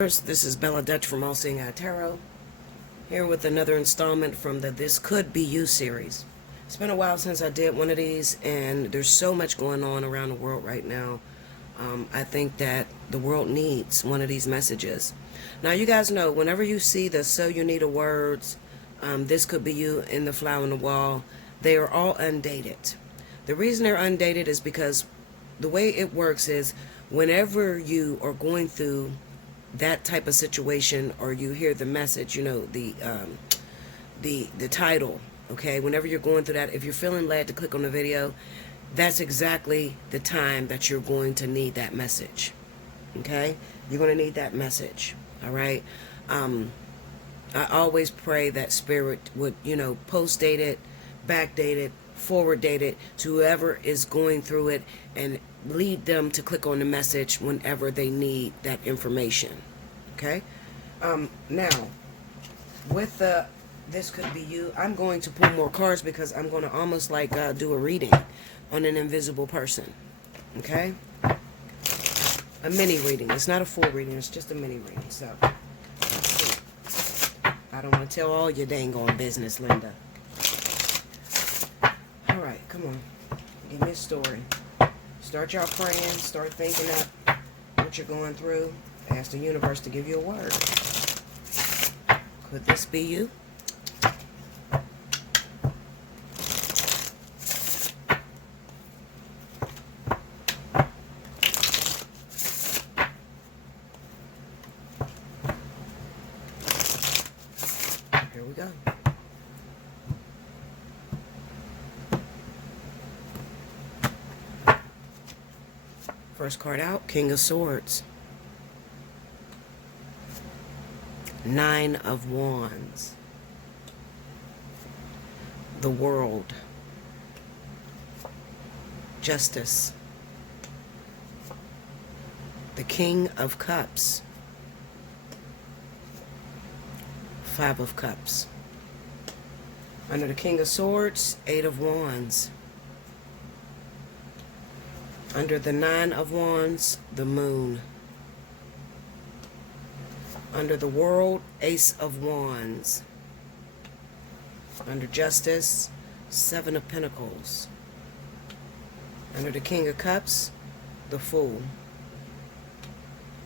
This is Bella Dutch from Allseeingeyetarot, here with another installment from the This Could Be You series. It's been a while since I did one of these, and there's so much going on around the world right now. I think that the world needs one of these messages. Now, you guys know, whenever you see the So You Need a Words, This Could Be You, in the Flower on the Wall, they are all undated. The reason they're undated is because the way it works is whenever you are going through that type of situation, or you hear the message, you know, the title, okay, whenever you're going through that, if you're feeling led to click on the video, that's exactly the time that you're going to need that message. Okay, you're going to need that message. All right. I always pray that Spirit would, you know, post date it, backdate it, forward date it to whoever is going through it, and lead them to click on the message whenever they need that information. Okay. Now, with the This Could Be You, I'm going to pull more cards because I'm going to almost like do a reading on an invisible person. Okay. A mini reading. It's not a full reading. It's just a mini reading. So, I don't want to tell all your dang on business, Linda. All right, come on. Give me a story. Start y'all praying. Start thinking up what you're going through. Ask the universe to give you a word. Could this be you? Here we go. First card out, King of Swords. 9 of Wands. The World. Justice. The King of Cups. 5 of Cups. Under the King of Swords, 8 of Wands. Under the 9 of Wands, the Moon. Under the World, Ace of Wands. Under Justice, 7 of Pentacles. Under the King of Cups, the Fool.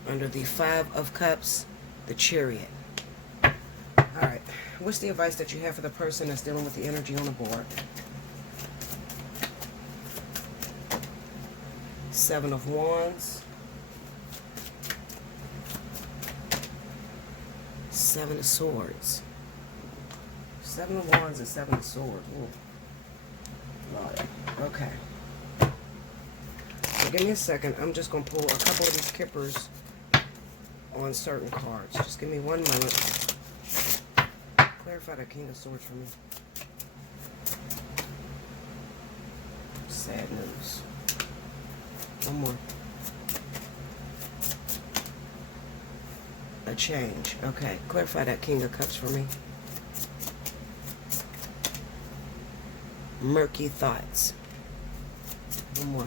Under the 5 of Cups, the Chariot. Alright, what's the advice that you have for the person that's dealing with the energy on the board? 7 of Wands. 7 of Swords. 7 of Wands and 7 of Swords. Ooh. Lord. Okay. So give me a second. I'm just going to pull a couple of these kippers on certain cards. Just give me one moment. Clarify the King of Swords for me. Sad news. One more. A change. Okay. Clarify that King of Cups for me. Murky thoughts. One more.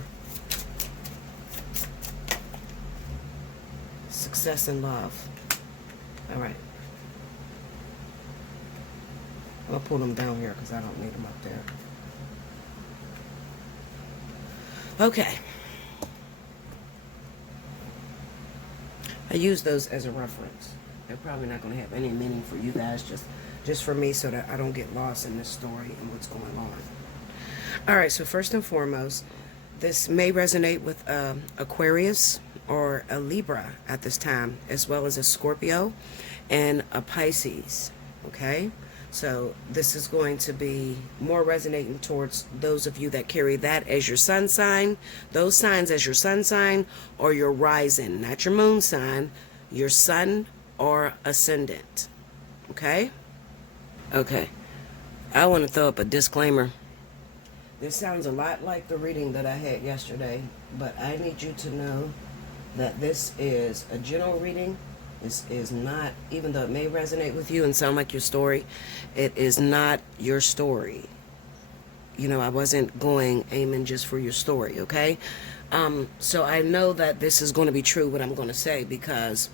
Success in love. All right. I'm going to pull them down here because I don't need them up there. Okay. I use those as a reference. They're probably not going to have any meaning for you guys, just for me, so that I don't get lost in this story and what's going on. All right, so first and foremost, this may resonate with Aquarius or a Libra at this time, as well as a Scorpio and a Pisces, okay? So this is going to be more resonating towards those of you that carry that as your sun sign, those signs as your sun sign, or your rising, not your moon sign, your sun or ascendant. Okay? Okay. I want to throw up a disclaimer. This sounds a lot like the reading that I had yesterday, but I need you to know that this is a general reading. This is not, even though it may resonate with you and sound like your story, it is not your story. You know, I wasn't aiming just for your story, okay? So I know that this is going to be true, what I'm going to say, because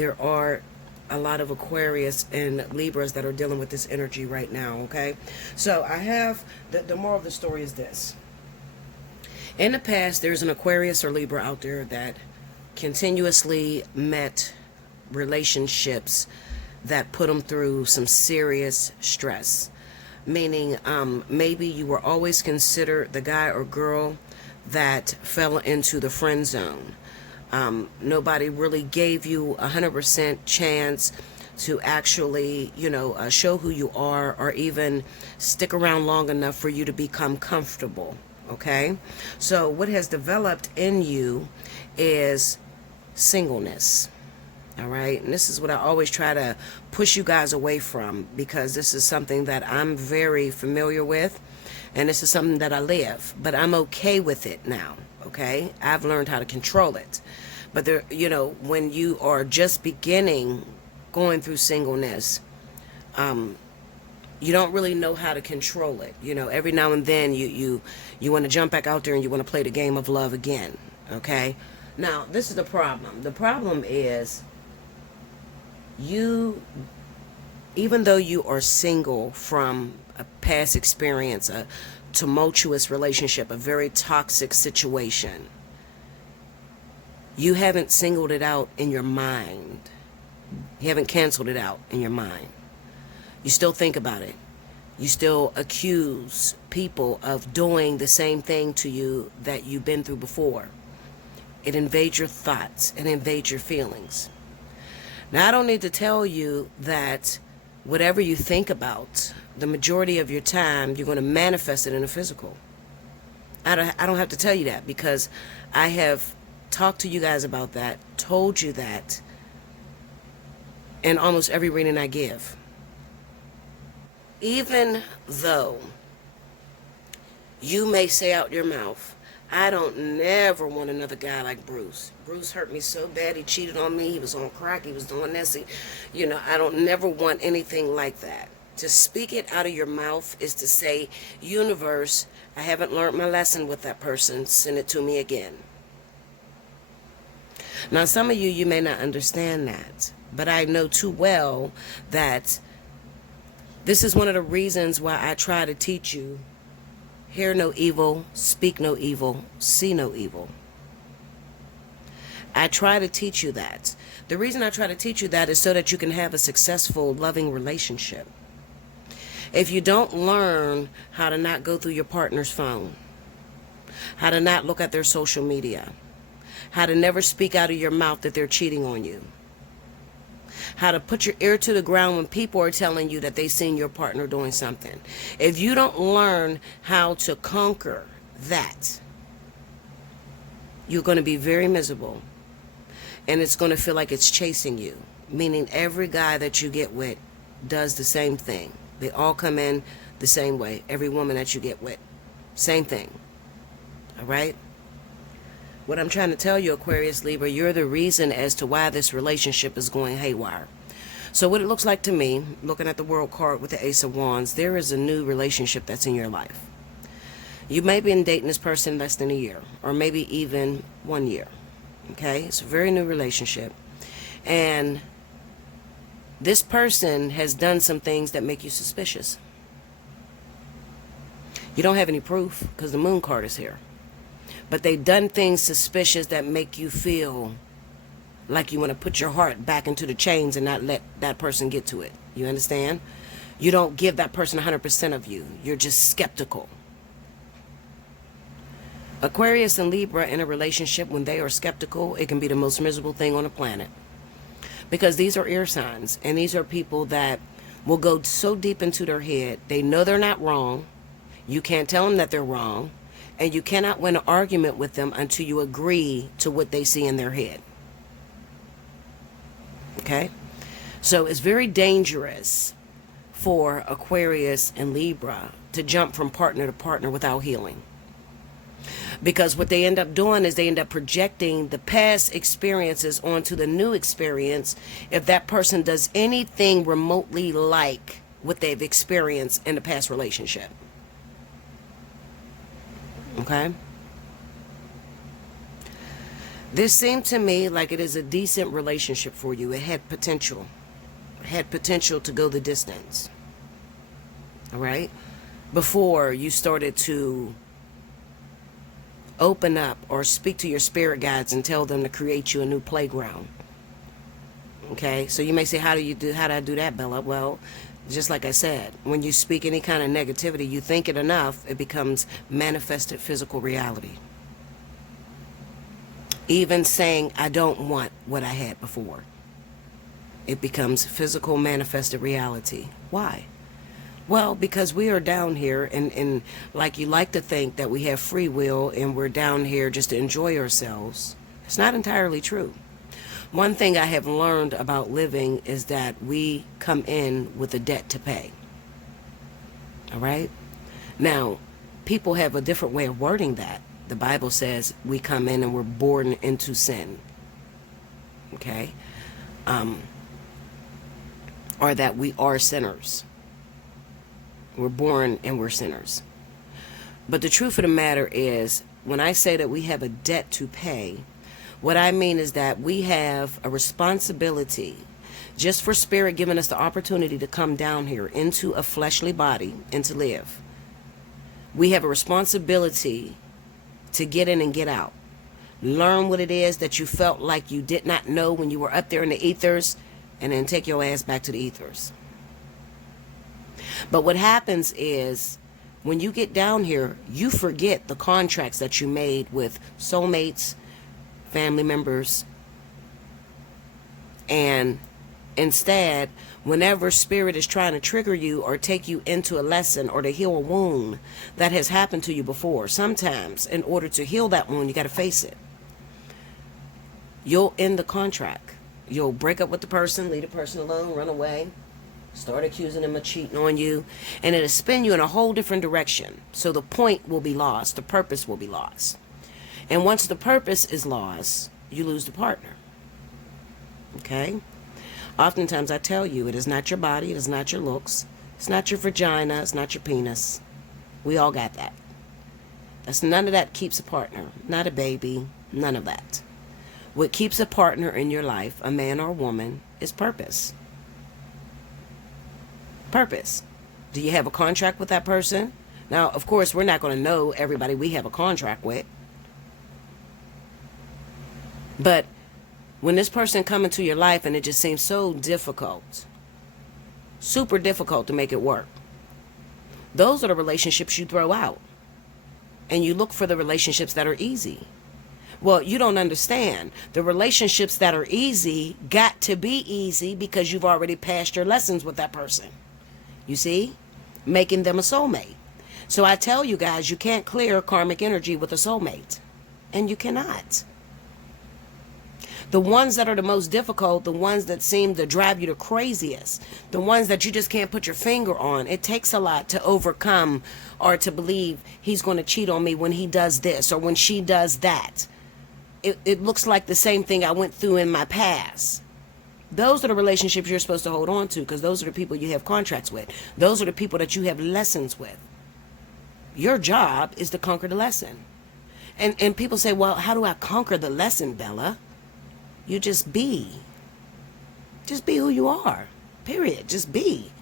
there are a lot of Aquarius and Libras that are dealing with this energy right now, okay? So I have, the moral of the story is this. In the past, there's an Aquarius or Libra out there that continuously met relationships that put them through some serious stress. Meaning, maybe you were always considered the guy or girl that fell into the friend zone. Nobody really gave you 100% chance to actually, show who you are, or even stick around long enough for you to become comfortable. Okay? So what has developed in you is singleness. All right? And this is what I always try to push you guys away from, because this is something that I'm very familiar with, and this is something that I live, but I'm okay with it now. Okay? I've learned how to control it. But there, when you are just beginning going through singleness, you don't really know how to control it. Every now and then you want to jump back out there and you want to play the game of love again. Okay? Now, this is the problem. The problem is, even though you are single from a past experience, a tumultuous relationship, a very toxic situation, you haven't singled it out in your mind. You haven't canceled it out in your mind. You still think about it. You still accuse people of doing the same thing to you that you've been through before. It invades your thoughts. It invades your feelings. Now, I don't need to tell you that whatever you think about, the majority of your time, you're going to manifest it in the physical. I don't have to tell you that, because I have talked to you guys about that, told you that in almost every reading I give. Even though you may say out your mouth, I don't never want another guy like Bruce. Bruce hurt me so bad. He cheated on me. He was on crack. He was doing this. I don't never want anything like that. To speak it out of your mouth is to say, universe, I haven't learned my lesson with that person. Send it to me again. Now, some of you may not understand that, but I know too well that this is one of the reasons why I try to teach you, hear no evil, speak no evil, see no evil. I try to teach you that. The reason I try to teach you that is so that you can have a successful, loving relationship. If you don't learn how to not go through your partner's phone, how to not look at their social media, how to never speak out of your mouth that they're cheating on you, how to put your ear to the ground when people are telling you that they've seen your partner doing something. If you don't learn how to conquer that, you're going to be very miserable. And it's going to feel like it's chasing you. Meaning every guy that you get with does the same thing. They all come in the same way. Every woman that you get with. Same thing. All right? What I'm trying to tell you, Aquarius, Libra, you're the reason as to why this relationship is going haywire. So what it looks like to me, looking at the world card with the Ace of Wands, there is a new relationship that's in your life. You may be dating this person less than a year, or maybe even 1 year. Okay? It's a very new relationship. And this person has done some things that make you suspicious. You don't have any proof because the Moon card is here. But they've done things suspicious that make you feel like you want to put your heart back into the chains and not let that person get to it. You understand? You don't give that person 100% of you. You're just skeptical. Aquarius and Libra in a relationship, when they are skeptical, it can be the most miserable thing on the planet. Because these are air signs, and these are people that will go so deep into their head, they know they're not wrong. You can't tell them that they're wrong. And you cannot win an argument with them until you agree to what they see in their head. Okay? So it's very dangerous for Aquarius and Libra to jump from partner to partner without healing. Because what they end up doing is they end up projecting the past experiences onto the new experience if that person does anything remotely like what they've experienced in the past relationship. Okay? This seemed to me like it is a decent relationship for you. It had potential. It had potential to go the distance. All right? Before you started to open up or speak to your spirit guides and tell them to create you a new playground. Okay? So you may say, how do I do that, Bella? Well, just like I said, when you speak any kind of negativity, you think it enough, it becomes manifested physical reality. Even saying, I don't want what I had before, it becomes physical manifested reality. Why? Well, because we are down here and like you like to think that we have free will and we're down here just to enjoy ourselves. It's not entirely true. One thing I have learned about living is that we come in with a debt to pay. All right? Now, people have a different way of wording that. The Bible says we come in and we're born into sin. Okay? Or that we are sinners. We're born and we're sinners. But the truth of the matter is, when I say that we have a debt to pay, what I mean is that we have a responsibility, just for Spirit giving us the opportunity to come down here into a fleshly body and to live. We have a responsibility to get in and get out. Learn what it is that you felt like you did not know when you were up there in the ethers, and then take your ass back to the ethers. But what happens is, when you get down here, you forget the contracts that you made with soulmates, family members, and instead, whenever Spirit is trying to trigger you or take you into a lesson or to heal a wound that has happened to you before, sometimes in order to heal that wound, you got to face it. You'll end the contract. You'll break up with the person, leave the person alone, run away, start accusing them of cheating on you, and it'll spin you in a whole different direction. So the point will be lost. The purpose will be lost. And once the purpose is lost, you lose the partner. Okay? Oftentimes I tell you, it is not your body, it is not your looks, it's not your vagina, it's not your penis. We all got that. None of that keeps a partner. Not a baby, none of that. What keeps a partner in your life, a man or a woman, is purpose. Purpose. Do you have a contract with that person? Now, of course, we're not going to know everybody we have a contract with. But when this person comes into your life and it just seems so difficult, super difficult to make it work, those are the relationships you throw out. And you look for the relationships that are easy. Well, you don't understand. The relationships that are easy got to be easy because you've already passed your lessons with that person. You see? Making them a soulmate. So I tell you guys, you can't clear karmic energy with a soulmate. And you cannot. The ones that are the most difficult, the ones that seem to drive you the craziest, the ones that you just can't put your finger on, it takes a lot to overcome or to believe he's going to cheat on me when he does this or when she does that. It looks like the same thing I went through in my past. Those are the relationships you're supposed to hold on to, because those are the people you have contracts with. Those are the people that you have lessons with. Your job is to conquer the lesson. And people say, well, how do I conquer the lesson, Bella? You just be. Just be who you are. Period. Just be.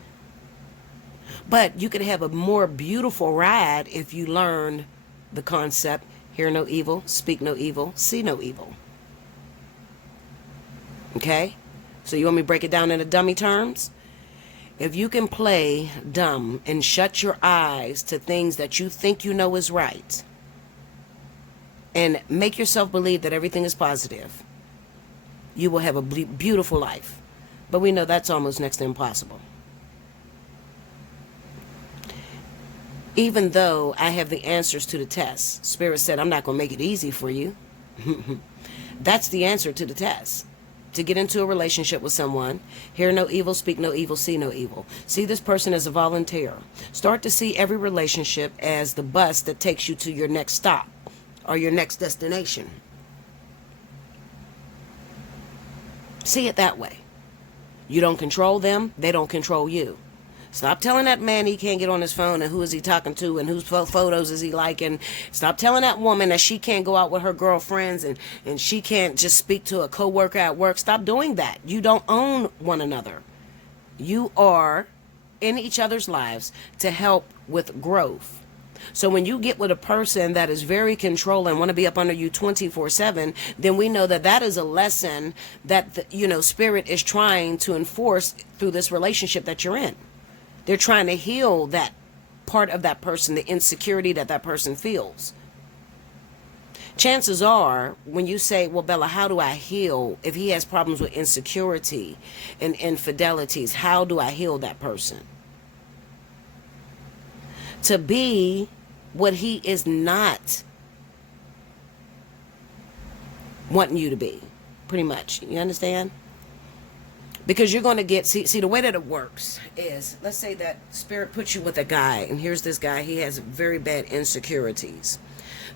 But you can have a more beautiful ride if you learn the concept, hear no evil, speak no evil, see no evil. Okay? So you want me to break it down into dummy terms? If you can play dumb and shut your eyes to things that you think you know is right, and make yourself believe that everything is positive, you will have a beautiful life. But we know that's almost next to impossible. Even though I have the answers to the test, Spirit said, I'm not going to make it easy for you. That's the answer to the test. To get into a relationship with someone, hear no evil, speak no evil, see no evil. See this person as a volunteer. Start to see every relationship as the bus that takes you to your next stop or your next destination. See it that way. You don't control them, they don't control you. Stop telling that man he can't get on his phone and who is he talking to and whose photos is he liking. Stop telling that woman that she can't go out with her girlfriends and she can't just speak to a coworker at work. Stop doing that. You don't own one another. You are in each other's lives to help with growth. So when you get with a person that is very controlling, want to be up under you 24/7, then we know that that is a lesson that spirit is trying to enforce through this relationship that you're in. They're trying to heal that part of that person, the insecurity that that person feels. Chances are, when you say, well, Bella, how do I heal if he has problems with insecurity and infidelities? How do I heal that person? To be what he is not wanting you to be, pretty much. You understand? Because you're going to get, see, the way that it works is, let's say that spirit puts you with a guy, and here's this guy, he has very bad insecurities.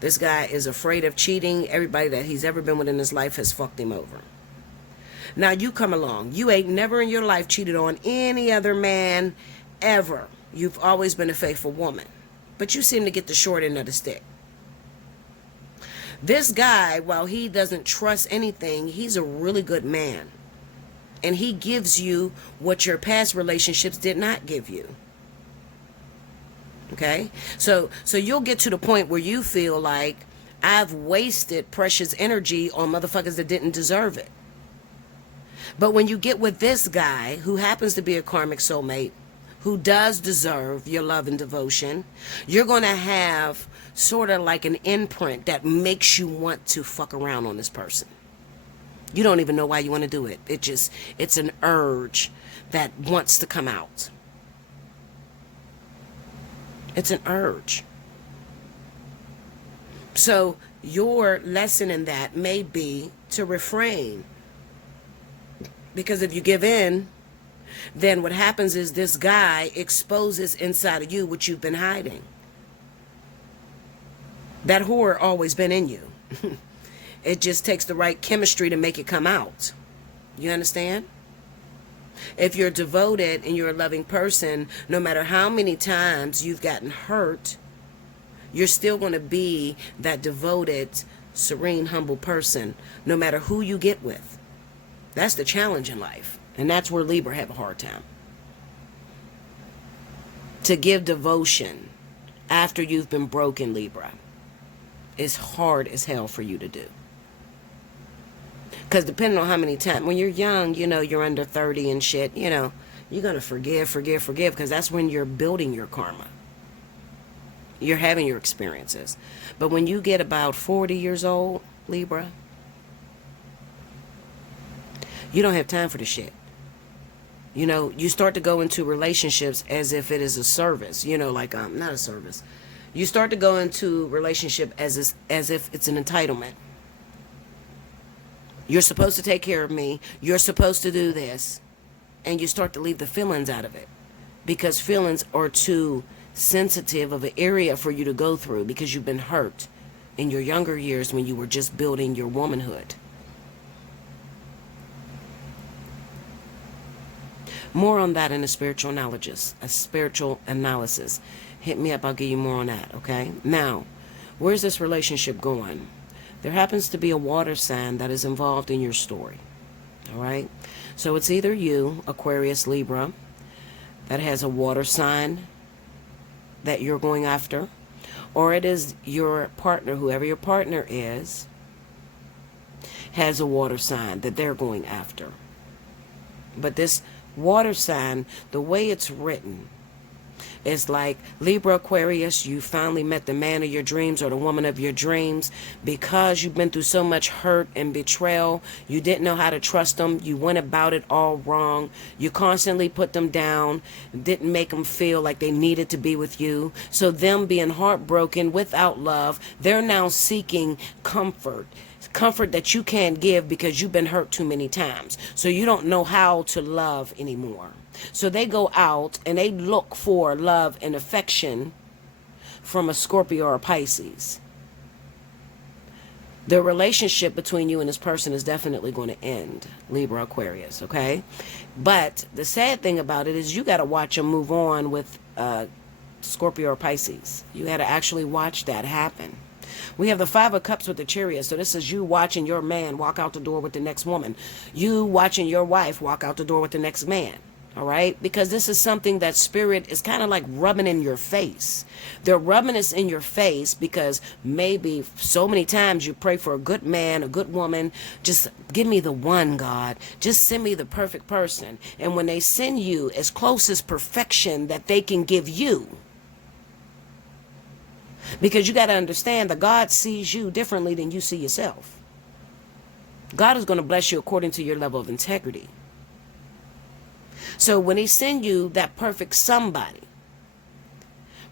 This guy is afraid of cheating. Everybody that he's ever been with in his life has fucked him over. Now you come along. You ain't never in your life cheated on any other man ever. You've always been a faithful woman. But you seem to get the short end of the stick. This guy, while he doesn't trust anything, he's a really good man. And he gives you what your past relationships did not give you. Okay? So you'll get to the point where you feel like, I've wasted precious energy on motherfuckers that didn't deserve it. But when you get with this guy, who happens to be a karmic soulmate, who does deserve your love and devotion, you're going to have sort of like an imprint that makes you want to fuck around on this person. You don't even know why you want to do it. It's an urge that wants to come out. It's an urge. So your lesson in that may be to refrain. Because if you give in, then what happens is this guy exposes inside of you what you've been hiding. That horror always been in you. It just takes the right chemistry to make it come out. You understand? If you're devoted and you're a loving person, no matter how many times you've gotten hurt, you're still going to be that devoted, serene, humble person, no matter who you get with. That's the challenge in life. And that's where Libra have a hard time. To give devotion after you've been broken, Libra, is hard as hell for you to do. Because depending on how many times, when you're young, you're under 30 and shit, you're going to forgive, because that's when you're building your karma. You're having your experiences. But when you get about 40 years old, Libra, you don't have time for the shit. You start to go into relationships as if it is a service, not a service. You start to go into relationship as if it's an entitlement. You're supposed to take care of me. You're supposed to do this. And you start to leave the feelings out of it. Because feelings are too sensitive of an area for you to go through because you've been hurt in your younger years when you were just building your womanhood. More on that in a spiritual analysis. Hit me up, I'll give you more on that, okay? Now, where's this relationship going? There happens to be a water sign that is involved in your story, all right? So it's either you, Aquarius, Libra, that has a water sign that you're going after, or it is your partner, whoever your partner is, has a water sign that they're going after. But this water sign, the way it's written, is like, Libra, Aquarius, you finally met the man of your dreams or the woman of your dreams. Because you've been through so much hurt and betrayal, you didn't know how to trust them. You went about it all wrong. You constantly put them down, didn't make them feel like they needed to be with you. So them being heartbroken without love, they're now seeking comfort that you can't give because you've been hurt too many times. So you don't know how to love anymore. So they go out and they look for love and affection from a Scorpio or a Pisces. The relationship between you and this person is definitely going to end, Libra, Aquarius, okay? But the sad thing about it is you got to watch them move on with Scorpio or Pisces. You got to actually watch that happen. We have the Five of Cups with the Chariot. So this is you watching your man walk out the door with the next woman. You watching your wife walk out the door with the next man. All right? Because this is something that Spirit is kind of like rubbing in your face. They're rubbing this in your face because maybe so many times you pray for a good man, a good woman. Just give me the one, God. Just send me the perfect person. And when they send you as close as perfection that they can give you, because you got to understand that God sees you differently than you see yourself. God is going to bless you according to your level of integrity. So when he send you that perfect somebody,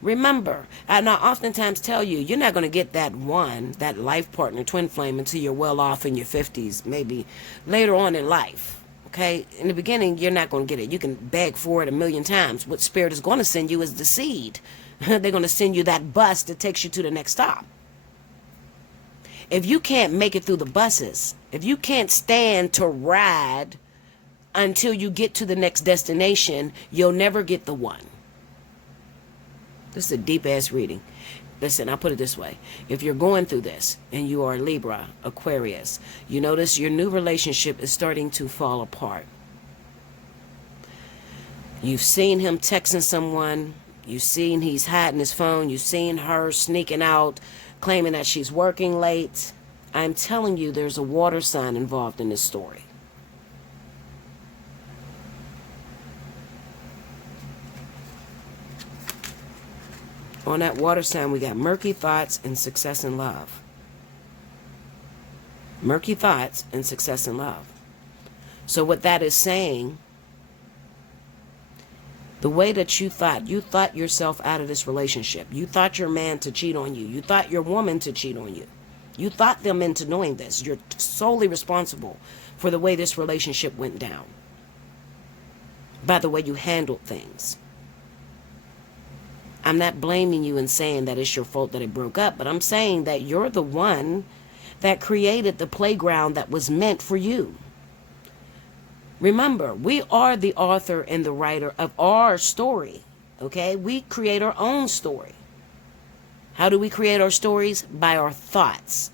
remember, and I oftentimes tell you, you're not going to get that one, that life partner, twin flame, until you're well off in your 50s, maybe later on in life. Okay? In the beginning, you're not going to get it. You can beg for it a million times. What Spirit is going to send you is the seed. They're going to send you that bus that takes you to the next stop. If you can't make it through the buses, if you can't stand to ride until you get to the next destination, you'll never get the one. This is a deep-ass reading. Listen, I'll put it this way. If you're going through this and you are Libra, Aquarius, you notice your new relationship is starting to fall apart. You've seen him texting someone. You've seen he's hiding his phone. You've seen her sneaking out, claiming that she's working late. I'm telling you, there's a water sign involved in this story. On that water sign, we got murky thoughts and success in love. Murky thoughts and success in love. So what that is saying, the way that you thought yourself out of this relationship. You thought your man to cheat on you. You thought your woman to cheat on you. You thought them into knowing this. You're solely responsible for the way this relationship went down. By the way you handled things. I'm not blaming you and saying that it's your fault that it broke up, but I'm saying that you're the one that created the playground that was meant for you. Remember, we are the author and the writer of our story, okay? We create our own story. How do we create our stories? By our thoughts.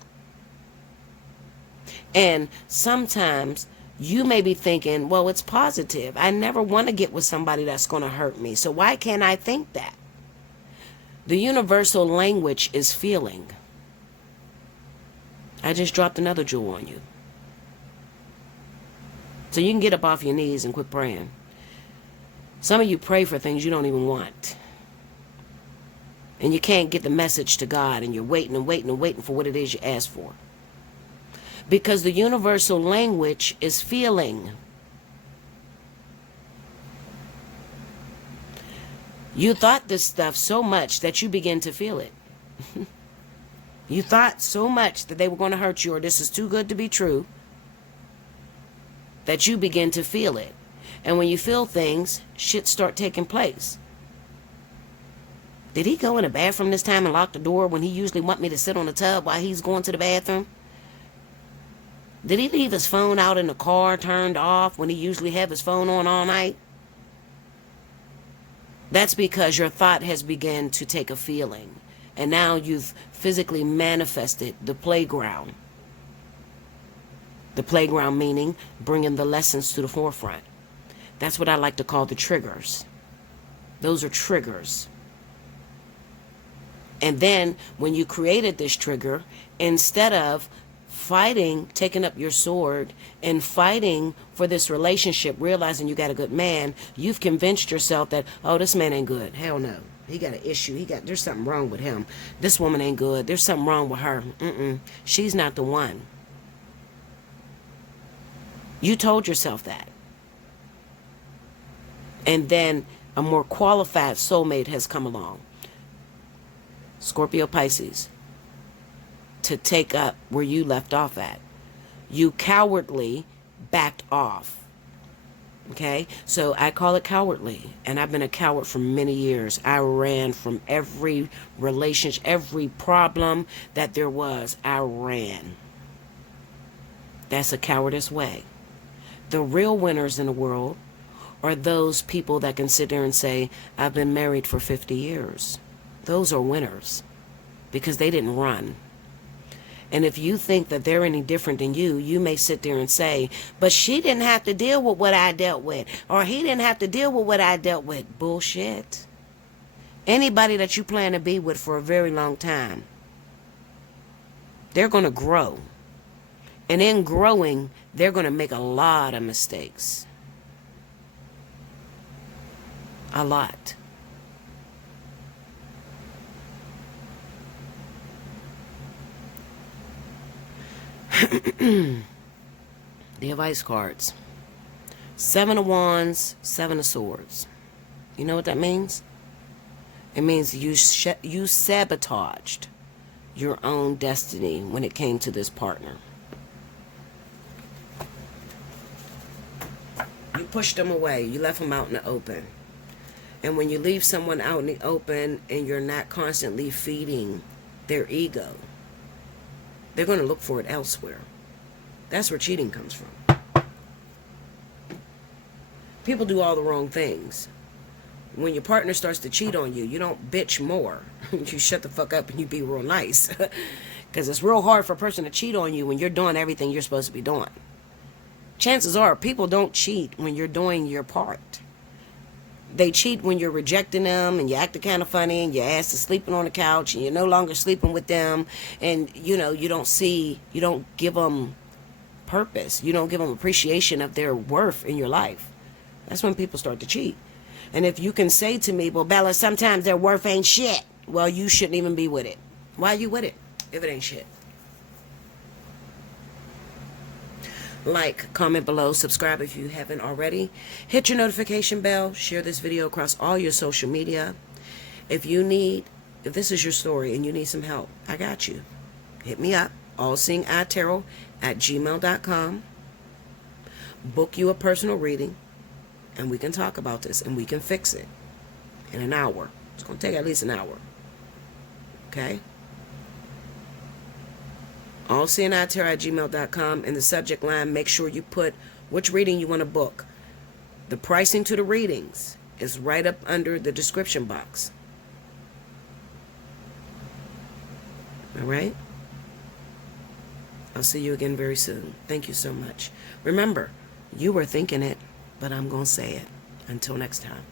And sometimes you may be thinking, well, it's positive. I never want to get with somebody that's going to hurt me. So why can't I think that? The universal language is feeling. I just dropped another jewel on you. So you can get up off your knees and quit praying. Some of you pray for things you don't even want. And you can't get the message to God, and you're waiting and waiting and waiting for what it is you asked for. Because the universal language is feeling. You thought this stuff so much that you begin to feel it. You thought so much that they were going to hurt you, or this is too good to be true, that you begin to feel it. And when you feel things, shit start taking place. Did he go in the bathroom this time and lock the door when he usually want me to sit on the tub while he's going to the bathroom? Did he leave his phone out in the car turned off when he usually have his phone on all night? That's because your thought has begun to take a feeling. And now you've physically manifested the playground. The playground meaning bringing the lessons to the forefront. That's what I like to call the triggers. Those are triggers. And then when you created this trigger, instead of fighting, taking up your sword and fighting for this relationship, realizing you got a good man, you've convinced yourself that, oh, this man ain't good. Hell no. He got an issue. There's something wrong with him. This woman ain't good. There's something wrong with her. She's not the one. You told yourself that. And then a more qualified soulmate has come along. Scorpio Pisces. To take up where you left off at. You cowardly backed off. Okay? So I call it cowardly. And I've been a coward for many years. I ran from every relationship, every problem that there was. I ran. That's a cowardice way. The real winners in the world are those people that can sit there and say, I've been married for 50 years. Those are winners because they didn't run. And if you think that they're any different than you may sit there and say, but she didn't have to deal with what I dealt with, or he didn't have to deal with what I dealt with. Bullshit. Anybody that you plan to be with for a very long time, they're going to grow. And in growing, they're going to make a lot of mistakes. A lot. The advice cards. 7 of Wands, 7 of Swords. You know what that means? It means you sabotaged your own destiny when it came to this partner. You pushed them away. You left them out in the open. And when you leave someone out in the open and you're not constantly feeding their ego, they're going to look for it elsewhere. That's where cheating comes from. People do all the wrong things. When your partner starts to cheat on you, you don't bitch more. You shut the fuck up and you be real nice. Because it's real hard for a person to cheat on you when you're doing everything you're supposed to be doing. Chances are people don't cheat when you're doing your part. They cheat when you're rejecting them and you're acting kind of funny and your ass is sleeping on the couch and you're no longer sleeping with them, and you don't give them purpose. You don't give them appreciation of their worth in your life. That's when people start to cheat. And if you can say to me, well, Bella, sometimes their worth ain't shit. Well, you shouldn't even be with it. Why are you with it if it ain't shit? Like, comment below, subscribe if you haven't already. Hit your notification bell. Share this video across all your social media. If this is your story and you need some help, I got you. Hit me up. Allseeingeyetarot@gmail.com. Book you a personal reading, and we can talk about this, and we can fix it in an hour. It's going to take at least an hour. Okay? Allseeingeyetarot@gmail.com. In the subject line, make sure you put which reading you want to book. The pricing to the readings is right up under the description box. All right? I'll see you again very soon. Thank you so much. Remember, you were thinking it, but I'm going to say it. Until next time.